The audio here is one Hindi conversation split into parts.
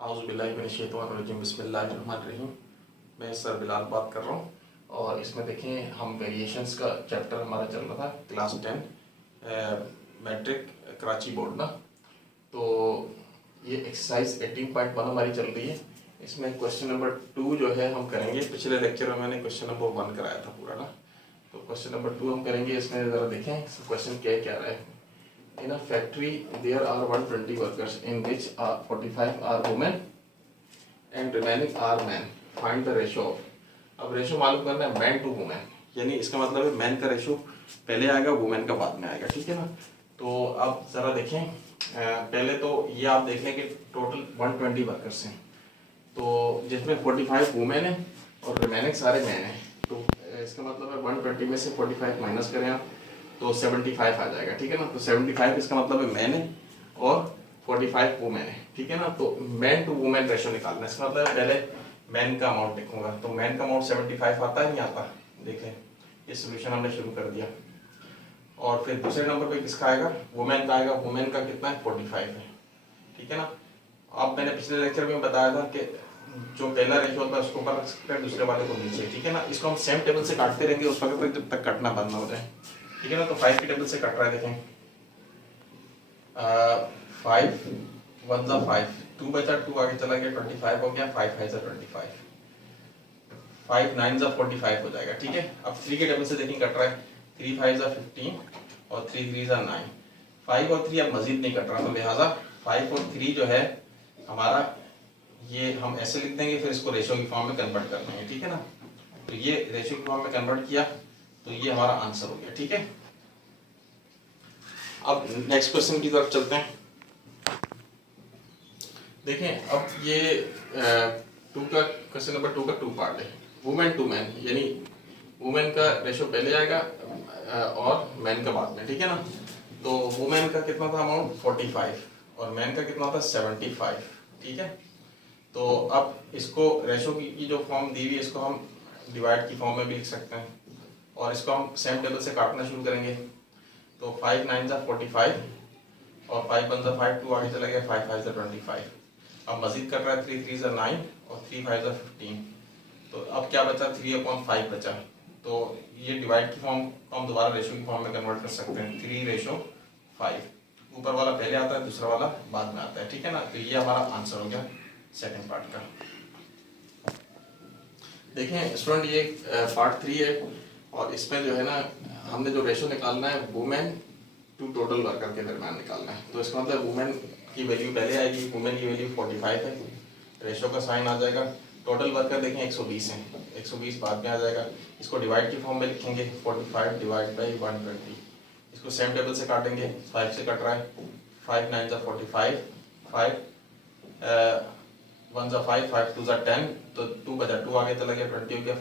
आउज़ुबिल्लाहिमिनश्शैतानिर्रजीम बिस्मिल्लाहिर्रहमानिर्रहीम। मैं सर बिलाल बात कर रहा हूँ और इसमें देखें हम वेरिएशंस का चैप्टर हमारा चल रहा था क्लास 10 मैट्रिक कराची बोर्ड ना। तो ये एक्सरसाइज 18.1 हमारी चल रही है। इसमें क्वेश्चन नंबर 2 जो है हम करेंगे। पिछले लेक्चर में मैंने क्वेश्चन नंबर 1 कराया था पूरा ना, तो क्वेश्चन नंबर 2 हम करेंगे। इसमें ज़रा देखें क्वेश्चन क्या रहा है। In a factory there are 120 workers in which 45 are women and remaining are men. Find the ratio of. अब रेशो मालूम करना है मैन टू वुमेन, यानी इसका मतलब है मैन का रेशो पहले आएगा वुमेन का बाद में आएगा, ठीक है ना। तो अब जरा देखें, पहले तो ये आप देख लें कि टोटल 120 वर्कर्स हैं, तो जिसमें 45 वुमेन है और रिमेनिंग सारे मैन हैं। तो इसका मतलब है 120 में से 45 माइनस करें आप तो 75 आ जाएगा, ठीक है ना। तो 75 इसका मतलब है मैन है और 45 वुमेन है, ठीक है ना। तो मैन टू वुमेन रेशो निकालना है। इसका मतलब है पहले मैन का अमाउंट लिखूंगा, तो मैन का अमाउंट 75 आता है नहीं आता। देखें ये सोल्यूशन हमने शुरू कर दिया। और फिर दूसरे नंबर पे किसका आएगा, वुमेन का आएगा। वुमेन का कितना है, 45 है, ठीक है ना। अब मैंने पिछले लेक्चर में बताया था कि जो पहला रेशो होता है उसको ऊपर रख सकते हैं, दूसरे वाले को नीचे, ठीक है ना। इसको हम सेम टेबल से काटते रहेंगे उस वक्त तक जब तक कटना बंद ना हो जाए, ठीक है ना। तो 5 की टेबल से कट रहा है, देखें 5 1 जा 5, 2 बचा 2 आगे चला गया 25 हो गया, 5 5 जा 25, 5 9 जा 45 हो जाएगा, ठीक है। अब 3 के टेबल से देखें कट रहा है, 3 5 जा 15 और 3 3 जा 9। 5 और 3 अब मजीद नहीं कट रहा, तो लिहाजा 5 और 3 जो है हमारा ये हम ऐसे लिख देंगे, फिर इसको रेशो की फॉर्म में कन्वर्ट करना है, ठीक है ना। तो ये रेशो की फॉर्म में कन्वर्ट किया तो ये हमारा आंसर हो गया, ठीक है। अब नेक्स्ट क्वेश्चन की तरफ चलते हैं। देखें अब ये 2 का क्वेश्चन नंबर 2 का 2 पार्ट है। वुमेन टू मैन, यानी वुमेन का रेशो पहले आएगा और मैन का बाद में, ठीक है ना। तो वुमेन का कितना था अमाउंट 45 और मैन का कितना था 75, ठीक है। तो अब इसको रेशो की जो फॉर्म दी हुई है इसको हम डिवाइड की फॉर्म में भी लिख सकते हैं और इसको हम सेम टेबल से काटना शुरू करेंगे। तो 5 9 जा 45 और 5 1 जा 5, 2 आगे चला गया, 5 5 जा 25। अब मजीद कर रहा है 3 3 जा 9 और 3 5 जा 15। तो अब क्या बचा, 3/5 बचा। तो ये डिवाइड की फॉर्म को हम दोबारा रेशो की फॉर्म में कन्वर्ट कर सकते हैं, 3/5। ऊपर वाला पहले आता है, दूसरा वाला बाद में आता है, ठीक है ना। तो ये हमारा आंसर हो गया सेकेंड पार्ट का। देखें स्टूडेंट ये पार्ट 3 है और इसमें जो है ना हमने जो रेशो निकालना है वुमेन टू टोटल वर्कर के दरम्यान निकालना है। तो इसका मतलब वुमेन की वैल्यू पहले आएगी, वुमेन की वैल्यू 45 है, रेशो का साइन आ जाएगा। टोटल वर्कर देखें 120 है, 120 बाद में आ जाएगा। इसको डिवाइड की फॉर्म में लिखेंगे, 45 डिवाइड बाई 120। इसको सेम टेबल से काटेंगे, 5 से कट रहा है, 5 9 जा 45, 5 1 जा 5, 5 2 जा 10, तो 2 बचा 2 आगे चला गया 20 हो गया,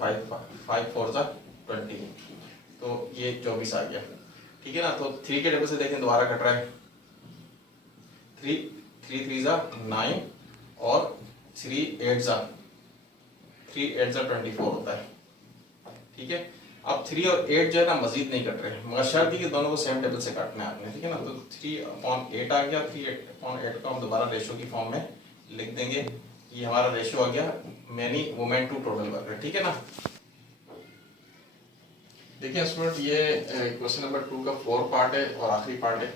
5 4 जा 20, तो ये 24 आ गया, ठीक है ना। तो 3 के टेबल से देखें दोबारा कट रहा है, 3 3 जा 9 और 3 8 जा 24 होता है, ठीक है। अब 3 और 8 जो है ना मजीद नहीं कट रहे, मगर शर्त कि दोनों को सेम टेबल से काटना है आपने, ठीक है ना। तो 3/8 आ गया, 3/8 को हम दोबारा रेशो की फॉर्म में लिख देंगे। ये हमारा रेशो आ गया many women to total worker, ठीक है ना। देखिए स्टूडेंट ये क्वेश्चन नंबर 2 का 4 पार्ट है और आखिरी पार्ट है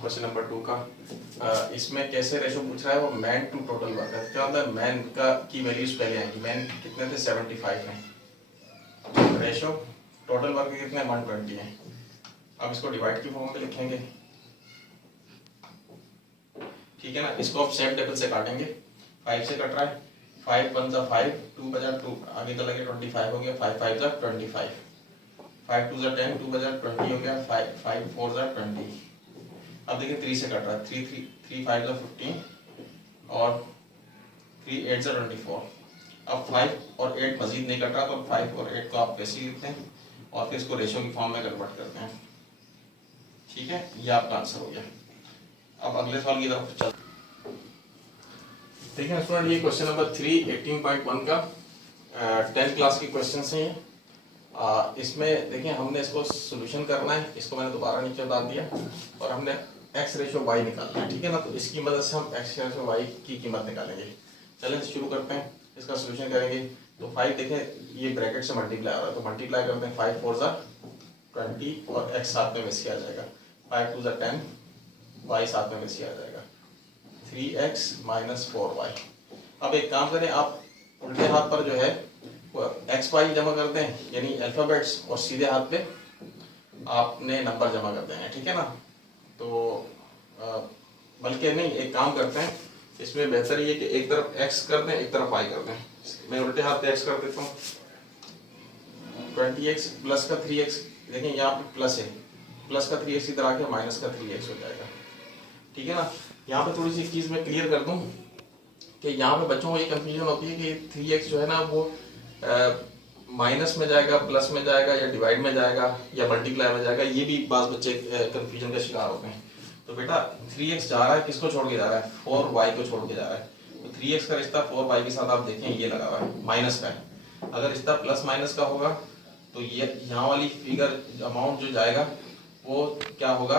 क्वेश्चन नंबर 2 का। इसमें कैसे रेशो पूछ रहा है, वो मैन टू टोटल वर्कर। क्या होता है, मैन का की वैल्यूज पहले आएंगी। मैन कितने थे 75 हैं, रेशो टोटल वर्कर कितने 120 हैं। अब इसको डिवाइड की फॉर्म में लिखेंगे, ठीक है ना। इसको अब सेम टेबल से काटेंगे, 5 से कट रहा है, 5 1 जा 5, 2 बजा 2 आगे चला गया 25 हो गया, 5 5 जा 25, 5 2 जा 10, 2 बजा 20 हो गया, 5 5 4 जा 20। अब देखिए 3 से कट रहा है, 3 5 जा 15 और 3 8 जा 24। अब 5 और 8 मजीद नहीं कट रहा, तो 5 और 8 को आप वैसे ही लिखते हैं और फिर इसको रेशो की फॉर्म में कन्वर्ट करते हैं, ठीक है। ये आपका आंसर हो गया। अब अगले सवाल की तरफ चलते हैं। देखिए स्टूडेंट ये क्वेश्चन नंबर 3 18.1 का 10th क्लास की क्वेश्चन है ये। इसमें देखिए हमने इसको सोल्यूशन करना है, इसको मैंने दोबारा नीचे डाल दिया और हमने x रेशो y निकालना है, ठीक है ना। तो इसकी मदद से हम x रेशो y की कीमत निकालेंगे। चलें शुरू करते हैं, इसका सोल्यूशन करेंगे। तो 5 देखें ये ब्रैकेट से मल्टीप्लाई हो रहा है, तो मल्टीप्लाई करते हैं 5 4 20 और x साथ में वैसे आ जाएगा, 5 2 10, y साथ में वैसे आ जाएगा 3x माइनस 4y। अब एक काम करें, आप उल्टे हाथ पर जो है वो x y जमा करते हैं, यानी अल्फ़ाबेट्स, और सीधे हाथ पे आपने नंबर जमा करते हैं, ठीक है ना। तो बल्कि नहीं, एक काम करते हैं, इसमें बेहतर ये कि एक तरफ x कर दें एक तरफ y कर दें। मैं उल्टे हाथ पे x कर देता हूँ, 20x प्लस का 3x, देखिए यहाँ पे प्लस है, प्लस का 3x इधर आके माइनस का 3x हो जाएगा, ठीक है ना। यहाँ पे थोड़ी सी चीज़ मैं क्लियर कर दूँ कि यहाँ पे बच्चों को ये कंफ्यूजन होती है कि 3x जो है ना वो माइनस में जाएगा, प्लस में जाएगा, या डिवाइड में जाएगा, या मल्टीप्लाई में जाएगा, ये भी बात बच्चे कंफ्यूजन का शिकार होते हैं। तो बेटा 3x जा रहा है, किसको छोड़ के जा रहा है, 4y को छोड़ के जा रहा है। तो 3x का रिश्ता 4y के साथ आप देखें ये लगा हुआ है, माइनस का है। अगर रिश्ता प्लस माइनस का होगा तो ये यहाँ वाली फिगर अमाउंट जो जाएगा वो क्या होगा,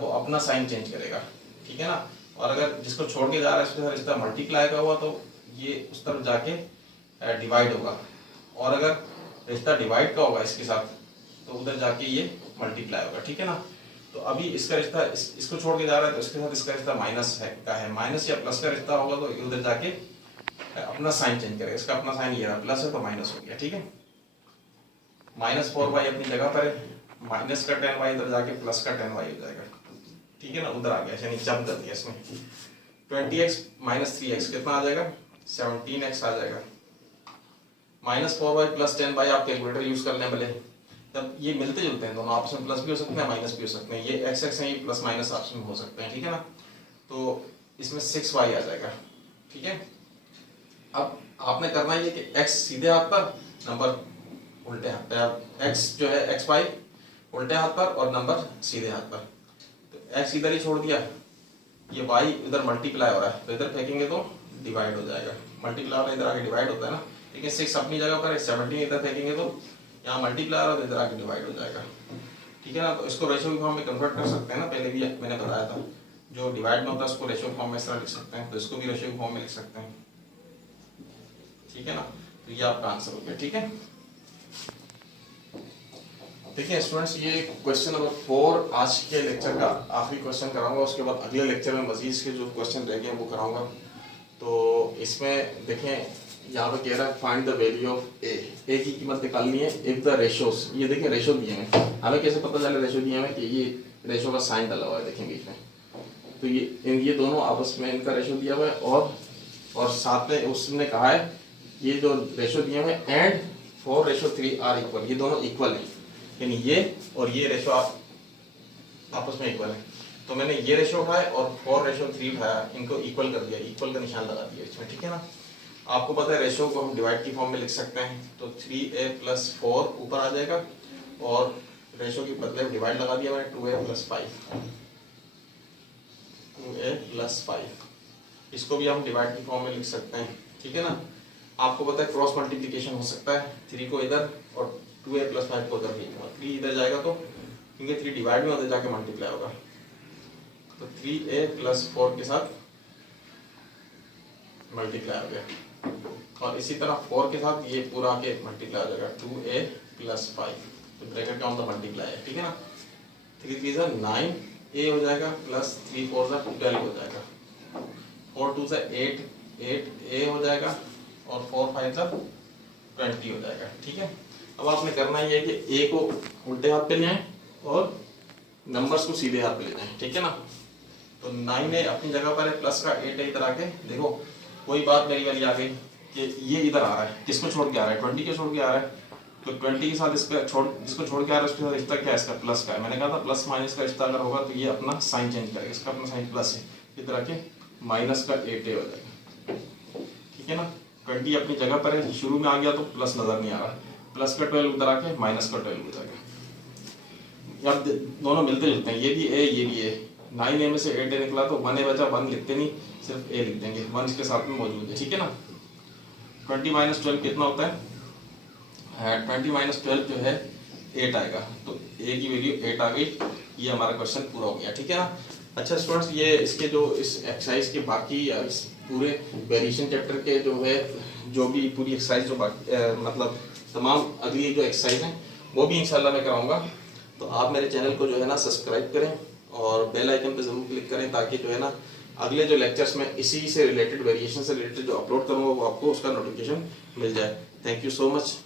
वो अपना साइन चेंज करेगा, ठीक है ना। और अगर जिसको छोड़ के जा रहा है उसके साथ रिश्ता मल्टीप्लाई का हुआ तो ये उस तरफ जाके डिवाइड होगा, और अगर रिश्ता डिवाइड का होगा इसके साथ तो उधर जाके ये मल्टीप्लाई होगा, ठीक है ना। तो अभी इसका रिश्ता इसको छोड़ के जा रहा है तो इसके साथ इसका रिश्ता माइनस है, माइनस या प्लस का रिश्ता होगा तो उधर जाके अपना साइन चेंज करेगा। इसका अपना साइन ये रहा, प्लस है तो माइनस हो गया, ठीक है। माइनस 4y अपनी जगह पर है, माइनस का 10y इधर जाके प्लस का 10y हो जाएगा, ठीक है ना, उधर आ गया, यानी जंप कर दिया इसमें। 20x माइनस 3x कितना आ जाएगा, 17x आ जाएगा। माइनस 4y प्लस 10y आप कैलकुलेटर यूज कर लें भले, तब ये मिलते जुलते हैं दोनों, आपस में प्लस भी हो सकते हैं माइनस भी हो सकते हैं, ये x है, ये प्लस माइनस आपस में हो सकते हैं, ठीक है ना। तो इसमें 6y आ जाएगा, ठीक है। अब आपने करना है कि x सीधे हाथ पर, नंबर उल्टे हाथ पर, x जो है xy उल्टे हाथ पर और नंबर सीधे हाथ पर। तो x इधर ही छोड़ दिया, ये y इधर मल्टीप्लाई हो रहा है तो इधर फेंकेंगे तो डिवाइड हो जाएगा, मल्टीप्लाई हो रहा है इधर आगे डिवाइड होता है ना, लेकिन 6 अपनी जगह पर है, 17 इधर फेंकेंगे तो यहाँ मल्टीप्लाई हो रहा है तो इधर आगे डिवाइड हो जाएगा, ठीक है ना। तो इसको रेशियो की फॉर्म में कन्वर्ट कर सकते हैं ना, पहले भी मैंने बताया था, जो डिवाइड में होता है उसको रेशियो फॉर्म में इस तरह लिख सकते हैं, तो इसको भी रेशियो फॉर्म में लिख सकते हैं, ठीक है ना। तो ये आपका आंसर हो गया, ठीक है। देखिए स्टूडेंट्स, ये क्वेश्चन नंबर 4 आज के लेक्चर का आखिरी क्वेश्चन कराऊंगा, उसके बाद अगले लेक्चर में मजीद के जो क्वेश्चन रह गए वो कराऊंगा। तो इसमें देखें यहाँ पे कह रहा है फाइंड द वैल्यू ऑफ ए की कीमत निकालनी है इफ द रेशियोस, ये देखिए रेशियो दिए हैं, हमें कैसे पता चले रेशियो दिए हैं कि ये रेशियो का साइन डाला हुआ है, देखें बीच में, तो ये दोनों आपस में इनका रेशियो दिया हुआ है, और साथ में उसने कहा है ये जो रेशियो दिए हुए हैं एंड 4:3 आर इक्वल, ये दोनों इक्वल है, यानी ये और ये रेशियो आपस में इक्वल है। तो मैंने ये रेशियो उठाया और 4:3 उठाया, इनको इक्वल कर दिया, इक्वल का निशान लगा दिया इसमें, ठीक है ना। आपको पता है रेशियो को हम डिवाइड की फॉर्म में लिख सकते हैं, तो 3a + 4 ऊपर आ जाएगा, और रेशियो के बदले डिवाइड लगा दिया मैंने 2a + 5, इसको भी हम डिवाइड की फॉर्म में लिख सकते हैं, ठीक है ना। आपको पता है क्रॉस मल्टीप्लिकेशन हो सकता है, 3 को इधर और 2a + 5 को इधर, 3 इधर जाएगा तो क्योंकि 3 डिवाइड में उधर जाके मल्टीप्लाई होगा, तो 3a + 4 के साथ मल्टीप्लाई हो गया, और इसी तरह 4 के साथ ये पूरा के मल्टीप्लाई हो जाएगा 2a + 5, तो ब्रैकेट का मतलब मल्टीप्लाई है, ठीक है ना। 3 3 = 9a हो जाएगा प्लस 3 4 = 12 हो जाएगा, 4 2 = 8a हो जाएगा, और 4 5 = 20 हो जाएगा, ठीक है। अब आपने करना ये है कि a को उल्टे हाथ पे ले आए और नंबर्स को सीधे हाथ पे ले जाएं, ठीक है ना। तो 9a अपनी जगह पर है, प्लस का 8 है, इधर आके देखो कोई बात मेरी वाली आ गई कि ये इधर आ रहा है, किसको छोड़ के आ रहा है, 20 को छोड़ के आ रहा है, तो 20 के साथ इसका जिसको छोड़ के आ रहा है उसके साथ रिश्ता क्या है, इसका प्लस का है। मैंने कहा था प्लस माइनस का रिश्ता अगर होगा तो ये अपना साइन चेंज करेगा, इसका अपना साइन प्लस है, इधर आके माइनस का 8a हो जाएगा, ठीक है ना। 20 अपनी जगह पर है, शुरू में आ गया तो प्लस नजर नहीं आ रहा, प्लस का 12 उधर आके माइनस का 12 हो जाएगा। अब दोनों मिलते जुलते हैं, ये भी a ये भी a, 9a में से 8a निकला तो 1a बचा, 1 लिखते नहीं, सिर्फ a लिख देंगे, 1 इसके साथ में मौजूद है, ठीक है ना। 20 - 12 कितना होता है, 20 - 12 जो है 8 आएगा, तो a की वैल्यू 8 आ गई, ये हमारा क्वेश्चन पूरा हो गया, ठीक है ना। अच्छा स्टूडेंट्स, ये इसके जो इस एक्सरसाइज के बाकी पूरे वेरिएशन चैप्टर के जो है जो भी पूरी एक्सरसाइज जो मतलब तमाम अगली जो एक्सरसाइज है वो भी इंशाल्लाह मैं कराऊंगा। तो आप मेरे चैनल को जो है ना सब्सक्राइब करें और बेल आइकन पे ज़रूर क्लिक करें, ताकि जो है ना अगले जो लेक्चर्स में इसी से रिलेटेड वेरिएशन से रिलेटेड जो अपलोड करूँगा वो आपको उसका नोटिफिकेशन मिल जाए। Thank you so much.